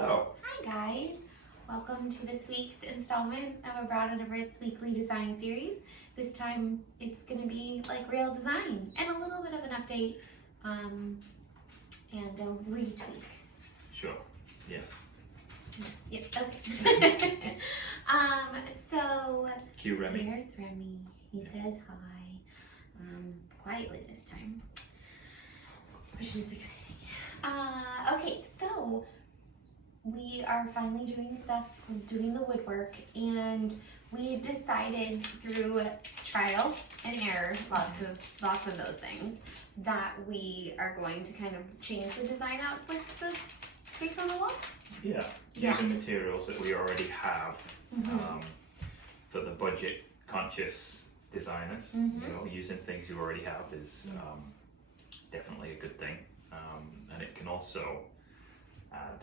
Hello. Hi guys, welcome to this week's installment of Abroad and Everett's weekly design series. This time it's going to be like real design and a little bit of an update and a retweak. Sure. Yes. Yep, okay. So Cue Remy. here's Remy. He says hi, quietly this time, which is exciting. Okay, so we are finally doing the woodwork, and we decided through trial and error, lots of those things, that we are going to kind of change the design up with the space on the wall. Yeah. Using materials that we already have for the budget conscious designers. You know, using things you already have is definitely a good thing, and it can also add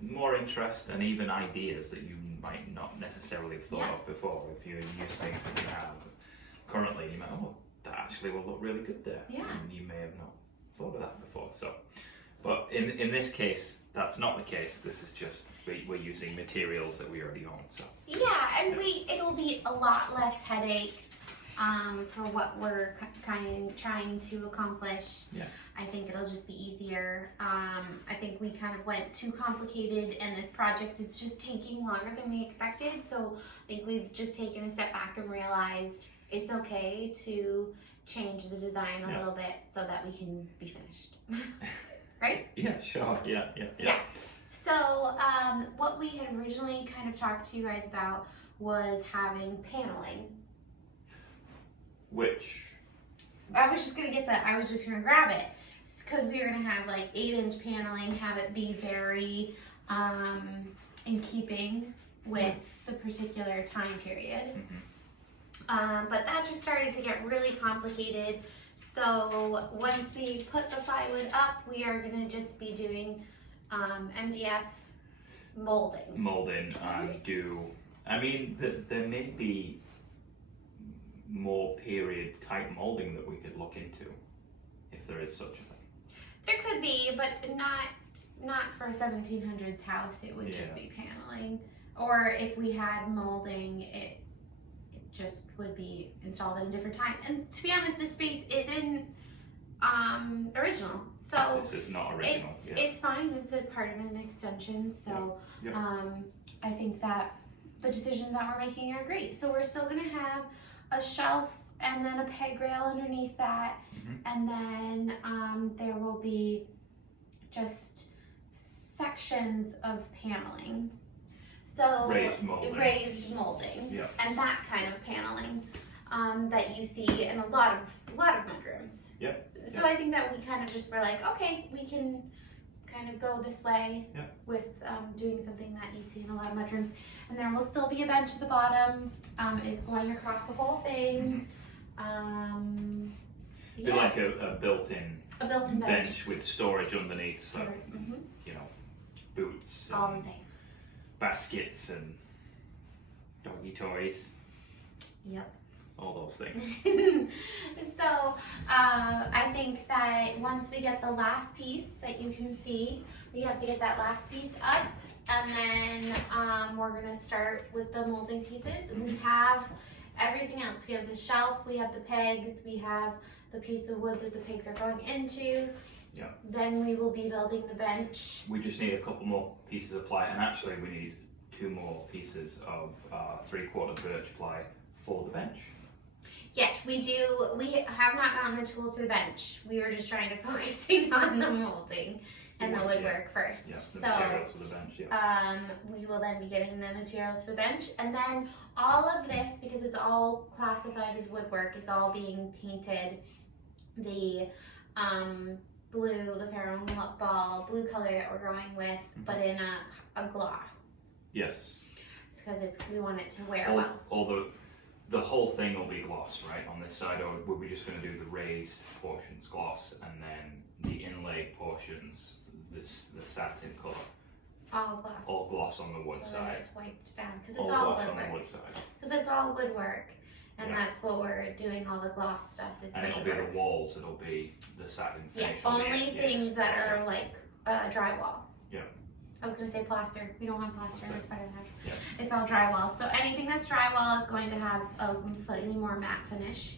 more interest and even ideas that you might not necessarily have thought of before. If you use things that you have currently, you might, oh, that actually will look really good there. Yeah. And you may have not thought of that before. So, but in this case, that's not the case. This is just we're using materials that we already own. So yeah, and it'll be a lot less headache for what we're trying to accomplish. Yeah. I think it'll just be easier. I think we kind of went too complicated, and this project is just taking longer than we expected. So I think we've just taken a step back and realized it's okay to change the design a little bit so that we can be finished. Right? Yeah, sure. Yeah. So what we had originally kind of talked to you guys about was having paneling. Which I was just gonna grab it because we were gonna have like 8-inch paneling, have it be very in keeping with the particular time period. But that just started to get really complicated. So once we put the plywood up, we are gonna just be doing MDF molding and there may be more period type molding that we could look into if there is such a thing. There could be, but not for a 1700s house. It would just be paneling. Or if we had molding, it just would be installed at a different time. And to be honest, this space isn't original. So this is not original. It's fine. It's a part of an extension. So I think that the decisions that we're making are great. So we're still gonna have a shelf and then a peg rail underneath that, and then there will be just sections of paneling. So raised molding, and that kind of paneling that you see in a lot of mudrooms. So I think that we kind of just were like, okay, we can kind of go this way with doing something that you see in a lot of mudrooms. And there will still be a bench at the bottom. It's going across the whole thing. Be like a built-in bench with storage underneath, so you know, boots, all the things, baskets, and doggy toys. Yep. All those things. So I think that once we get the last piece that you can see, we have to get that last piece up, and then we're gonna start with the molding pieces. We have everything else. We have the shelf, we have the pegs, we have the piece of wood that the pegs are going into. Then we will be building the bench. We just need a couple more pieces of ply, and actually we need 2 more pieces of 3/4 birch ply for the bench. Yes, we do. We have not gotten the tools for the bench. We were just trying to focusing on the molding and the woodwork first. The materials for the bench, we will then be getting the materials for the bench, and then all of this, because it's all classified as woodwork, is all being painted the blue, the Pharaoh ball blue color that we're going with, but in a gloss. Yes. Because we want it to wear well. Although the whole thing will be gloss, right? On this side, or we're just going to do the raised portions gloss, and then the inlaid portions, the satin color. All gloss. All gloss on the wood so side. It's wiped down because it's all gloss woodwork. on the wood side. Because it's all woodwork, and that's what we're doing. All the gloss stuff is. And it'll be the walls. It'll be the satin finish. Yeah, only things that are like drywall. Yeah. I was going to say plaster. We don't have plaster in this part of the house. Yeah. It's all drywall. So anything that's drywall is going to have a slightly more matte finish.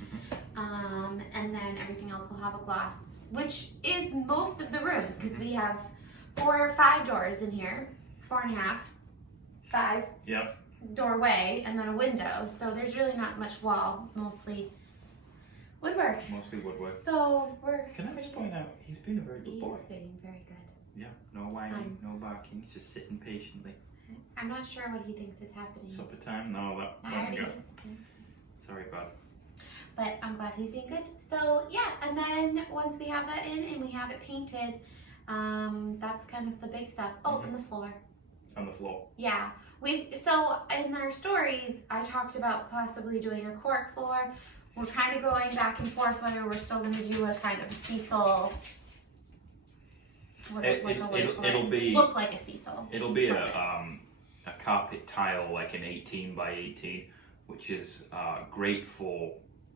And then everything else will have a gloss, which is most of the room because we have 4 or 5 doors in here. 4.5, 5. Yep. Doorway and then a window. So there's really not much wall, mostly woodwork. Mostly woodwork. So we're. Can I just point out, he's been a very good boy. He's being very good. Yeah, no whining, no barking, he's just sitting patiently. I'm not sure what he thinks is happening. Supper time? No, I there already we go. did. Sorry, bud. But I'm glad he's being good. So yeah, and then once we have that in and we have it painted, that's kind of the big stuff. Oh, and the floor. On the floor. Yeah. So in our stories, I talked about possibly doing a cork floor. We're kind of going back and forth whether we're still going to do a kind of Cecil. It'll be look like a Cecil. It'll be a carpet tile, like an 18 by 18, which is great for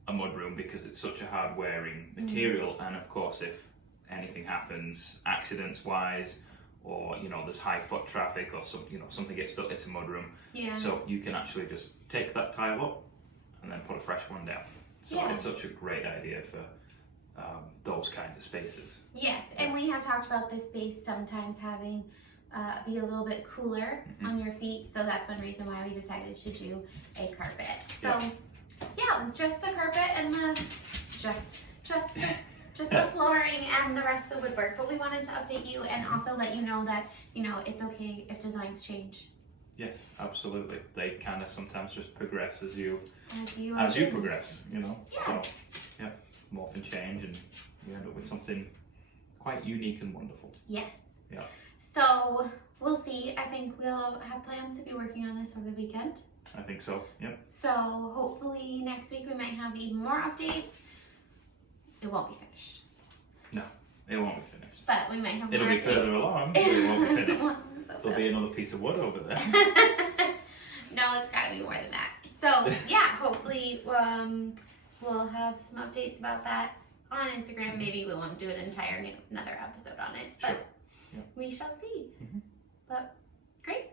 a mudroom because it's such a hard wearing material, and of course if anything happens accidents wise, or there's high foot traffic or something gets stuck, it's a mudroom. Yeah. So you can actually just take that tile up and then put a fresh one down. So it's such a great idea for those kinds of spaces. Yes, and we have talked about this space sometimes having be a little bit cooler on your feet, so that's one reason why we decided to do a carpet. So yeah, just the carpet and the just the flooring and the rest of the woodwork. But we wanted to update you and also let you know that it's okay if designs change. Yes, absolutely. They kind of sometimes just progress as you progress, Yeah. So yeah, morph and change, and you end up with something quite unique and wonderful. Yes. Yeah. So we'll see. I think we'll have plans to be working on this over the weekend. I think so. Yep. So hopefully next week we might have even more updates. It won't be finished. No, it won't be finished. But we might have It'll more be updates. further along, but it won't be finished. There'll be another piece of wood over there. No, it's gotta be more than that. So yeah, hopefully we'll have some updates about that on Instagram. Maybe we won't do another episode on it, but we shall see. But great.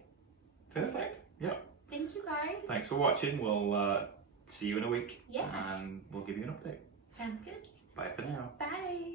Perfect. Yep. Thank you guys. Thanks for watching. We'll see you in a week. Yeah. And we'll give you an update. Sounds good. Bye for now. Bye.